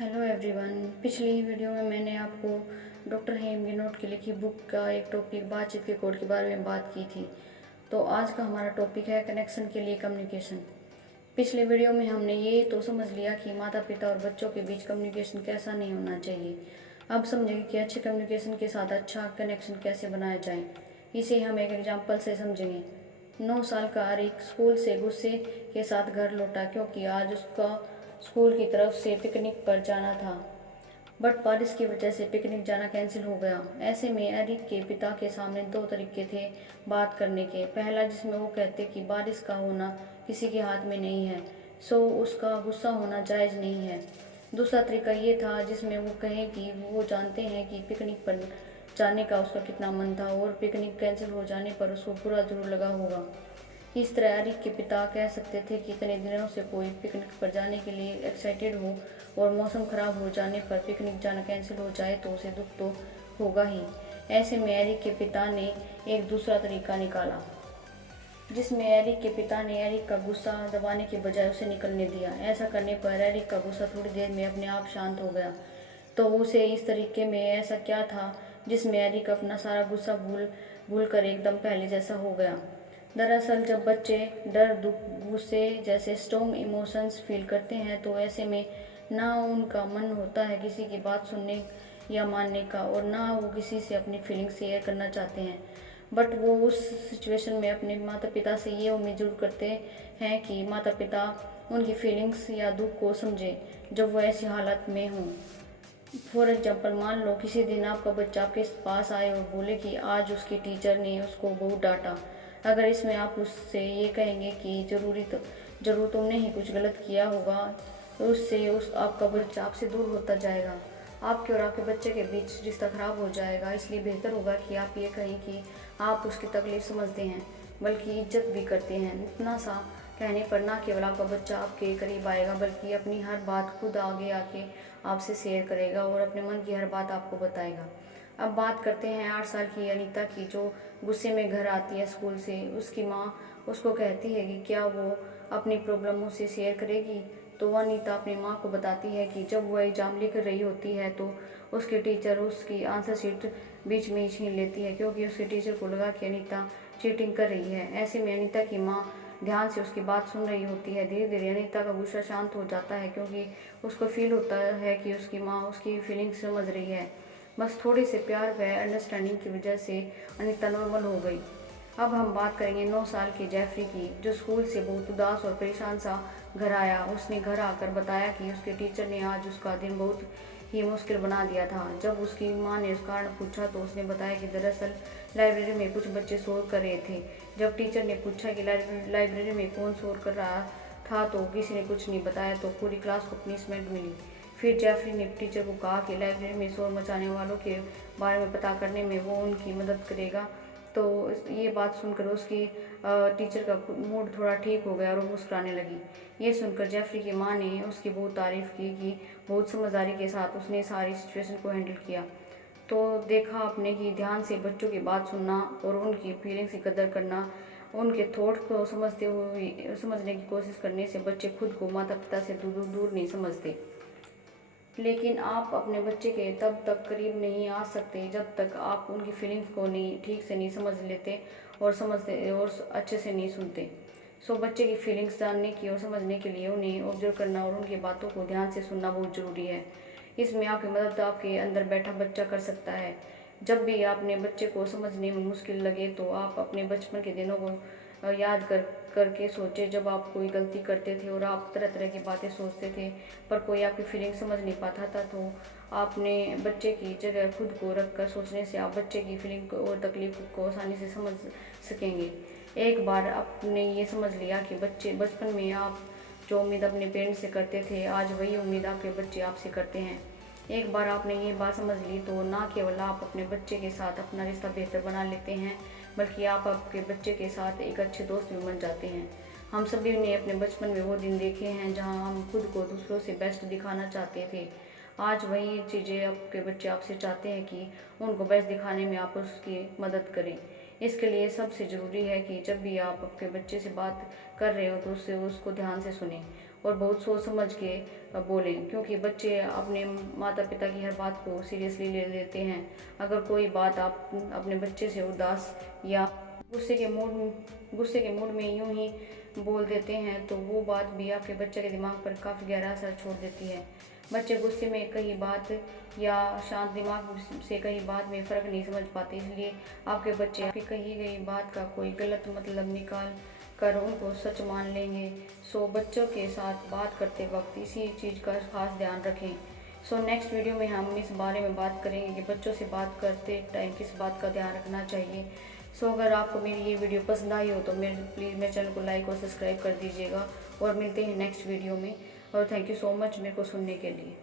Hello everyone. पिछली video में मैंने आपको डॉक्टर हेमगेनोट की लिखी बुक का एक टॉपिक बातचीत के कोड के बारे में बात की थी। तो आज का हमारा टॉपिक है कनेक्शन के लिए कम्युनिकेशन। पिछले वीडियो में हमने ये तो समझ लिया कि माता पिता और बच्चों के बीच कम्युनिकेशन कैसा नहीं होना चाहिए। अब समझेंगे कि अच्छे कम्युनिकेशन के साथ अच्छा कनेक्शन कैसे बनाया जाए। इसे हम एक एग्जाम्पल से समझेंगे। 9 साल का अरिक स्कूल से गुस्से के साथ घर लौटा क्योंकि आज उसका स्कूल की तरफ से पिकनिक पर जाना था, बट बारिश की वजह से पिकनिक जाना कैंसिल हो गया। ऐसे में एरिक के पिता के सामने 2 तरीके थे बात करने के। पहला, जिसमें वो कहते कि बारिश का होना किसी के हाथ में नहीं है, सो उसका गुस्सा होना जायज़ नहीं है। दूसरा तरीका ये था जिसमें वो कहें कि वो जानते हैं कि पिकनिक पर जाने का उसका कितना मन था और पिकनिक कैंसिल हो जाने पर उसको बुरा जरूर लगा होगा। इस तरह एरिक के पिता कह सकते थे कि इतने दिनों से कोई पिकनिक पर जाने के लिए एक्साइटेड हो और मौसम खराब हो जाने पर पिकनिक जाना कैंसिल हो जाए तो उसे दुख तो होगा ही। ऐसे में एरिक के पिता ने एक दूसरा तरीका निकाला जिसमें एरिक के पिता ने एरिक का गुस्सा दबाने के बजाय उसे निकलने दिया। ऐसा करने पर एरिक का गुस्सा थोड़ी देर में अपने आप शांत हो गया। तो उसे इस तरीके में ऐसा क्या था जिसमें एरिक अपना सारा गुस्सा भूल कर एकदम पहले जैसा हो गया। दरअसल जब बच्चे डर, दुख, गुस्से जैसे स्ट्रॉन्ग इमोशंस फील करते हैं तो ऐसे में ना उनका मन होता है किसी की बात सुनने या मानने का, और ना वो किसी से अपनी फीलिंग्स शेयर करना चाहते हैं। बट वो उस सिचुएशन में अपने माता पिता से ये उम्मीद जरूर करते हैं कि माता पिता उनकी फीलिंग्स या दुख को समझें जब वो ऐसी हालत में हों। फॉर एग्जाम्पल, मान लो किसी दिन आपका बच्चा आपके पास आए और बोले कि आज उसकी टीचर ने उसको बहुत डांटा। अगर इसमें आप उससे ये कहेंगे कि जरूर तुमने ही कुछ गलत किया होगा, तो उससे आपका बच्चा आपसे दूर होता जाएगा। आपके और आपके बच्चे के बीच रिश्ता खराब हो जाएगा। इसलिए बेहतर होगा कि आप ये कहें कि आप उसकी तकलीफ समझते हैं बल्कि इज्जत भी करते हैं। इतना सा कहने पर ना केवल आपका बच्चा आपके करीब आएगा बल्कि अपनी हर बात खुद आगे आके आपसे शेयर करेगा और अपने मन की हर बात आपको बताएगा। अब बात करते हैं 8 साल की अनीता की, जो गुस्से में घर आती है स्कूल से। उसकी माँ उसको कहती है कि क्या वो अपनी प्रॉब्लम उससे शेयर करेगी। तो अनीता अपनी माँ को बताती है कि जब वह एग्जाम लिख रही होती है तो उसकी टीचर उसकी आंसर शीट बीच में ही छीन लेती है क्योंकि उसकी टीचर को लगा कि अनीता चीटिंग कर रही है। ऐसे में अनीता की माँ ध्यान से उसकी बात सुन रही होती है। धीरे धीरे अनीता का गुस्सा शांत हो जाता है क्योंकि उसको फील होता है कि उसकी माँ उसकी फीलिंग्स समझ रही है। बस थोड़े से प्यार व अंडरस्टैंडिंग की वजह से अनीता नॉर्मल हो गई। अब हम बात करेंगे 9 साल के जेफरी की, जो स्कूल से बहुत उदास और परेशान सा घर आया। उसने घर आकर बताया कि उसके टीचर ने आज उसका दिन बहुत ही मुश्किल बना दिया था। जब उसकी माँ ने उस कारण पूछा तो उसने बताया कि दरअसल लाइब्रेरी में कुछ बच्चे शोर कर रहे थे। जब टीचर ने पूछा कि लाइब्रेरी में कौन शोर कर रहा था तो किसी ने कुछ नहीं बताया, तो पूरी क्लास को पनिशमेंट मिली। फिर जेफरी ने टीचर को कहा कि लाइब्रेरी में शोर मचाने वालों के बारे में पता करने में वो उनकी मदद करेगा। तो ये बात सुनकर उसकी टीचर का मूड थोड़ा ठीक हो गया और वो मुस्कुराने लगी। ये सुनकर जेफरी की माँ ने उसकी बहुत तारीफ़ की कि बहुत समझदारी के साथ उसने सारी सिचुएशन को हैंडल किया। तो देखा आपने कि ध्यान से बच्चों की बात सुनना और उनकी फीलिंग्स की कदर करना, उनके थॉट को समझने की कोशिश करने से बच्चे खुद को माता पिता से दूर दूर नहीं समझते। लेकिन आप अपने बच्चे के तब तक करीब नहीं आ सकते जब तक आप उनकी फीलिंग्स को ठीक से नहीं समझ लेते और अच्छे से नहीं सुनते। सो बच्चे की फीलिंग्स जानने की और समझने के लिए उन्हें ऑब्जर्व करना और उनकी बातों को ध्यान से सुनना बहुत ज़रूरी है। इसमें आपकी मदद आपके अंदर बैठा बच्चा कर सकता है। जब भी आपने बच्चे को समझने में मुश्किल लगे तो आप अपने बचपन के दिनों को याद करके सोचे जब आप कोई गलती करते थे और आप तरह तरह की बातें सोचते थे पर कोई आपकी फीलिंग समझ नहीं पाता था। तो आपने बच्चे की जगह खुद को रख कर सोचने से आप बच्चे की फीलिंग और तकलीफ को आसानी से समझ सकेंगे। एक बार आपने ये समझ लिया कि बचपन में आप जो उम्मीद अपने पेरेंट्स से करते थे आज वही उम्मीद आपके बच्चे आपसे करते हैं। एक बार आपने ये बात समझ ली तो ना केवल आप अपने बच्चे के साथ अपना रिश्ता बेहतर बना लेते हैं बल्कि आप आपके बच्चे के साथ एक अच्छे दोस्त भी बन जाते हैं। हम सभी ने अपने बचपन में वो दिन देखे हैं जहां हम खुद को दूसरों से बेस्ट दिखाना चाहते थे। आज वही चीज़ें आपके बच्चे आपसे चाहते हैं कि उनको बेस्ट दिखाने में आप उसकी मदद करें। इसके लिए सबसे ज़रूरी है कि जब भी आप आपके बच्चे से बात कर रहे हो तो उसको ध्यान से सुनें और बहुत सोच समझ के बोलें, क्योंकि बच्चे अपने माता पिता की हर बात को सीरियसली ले लेते हैं। अगर कोई बात आप अपने बच्चे से उदास या गुस्से के मूड में यूं ही बोल देते हैं तो वो बात भी आपके बच्चे के दिमाग पर काफ़ी गहरा असर छोड़ देती है। बच्चे गुस्से में कही बात या शांत दिमाग से कही बात में फ़र्क नहीं समझ पाते, इसलिए आपके बच्चे आपकी कही गई बात का कोई गलत मतलब निकाल कर उनको सच मान लेंगे। सो बच्चों के साथ बात करते वक्त इसी चीज़ का खास ध्यान रखें। सो नेक्स्ट वीडियो में हम इस बारे में बात करेंगे कि बच्चों से बात करते टाइम किस बात का ध्यान रखना चाहिए। सो अगर आपको मेरी ये वीडियो पसंद आई हो तो प्लीज़ मेरे चैनल को लाइक और सब्सक्राइब कर दीजिएगा, और मिलते हैं नेक्स्ट वीडियो में। और थैंक यू सो मच मेरे को सुनने के लिए।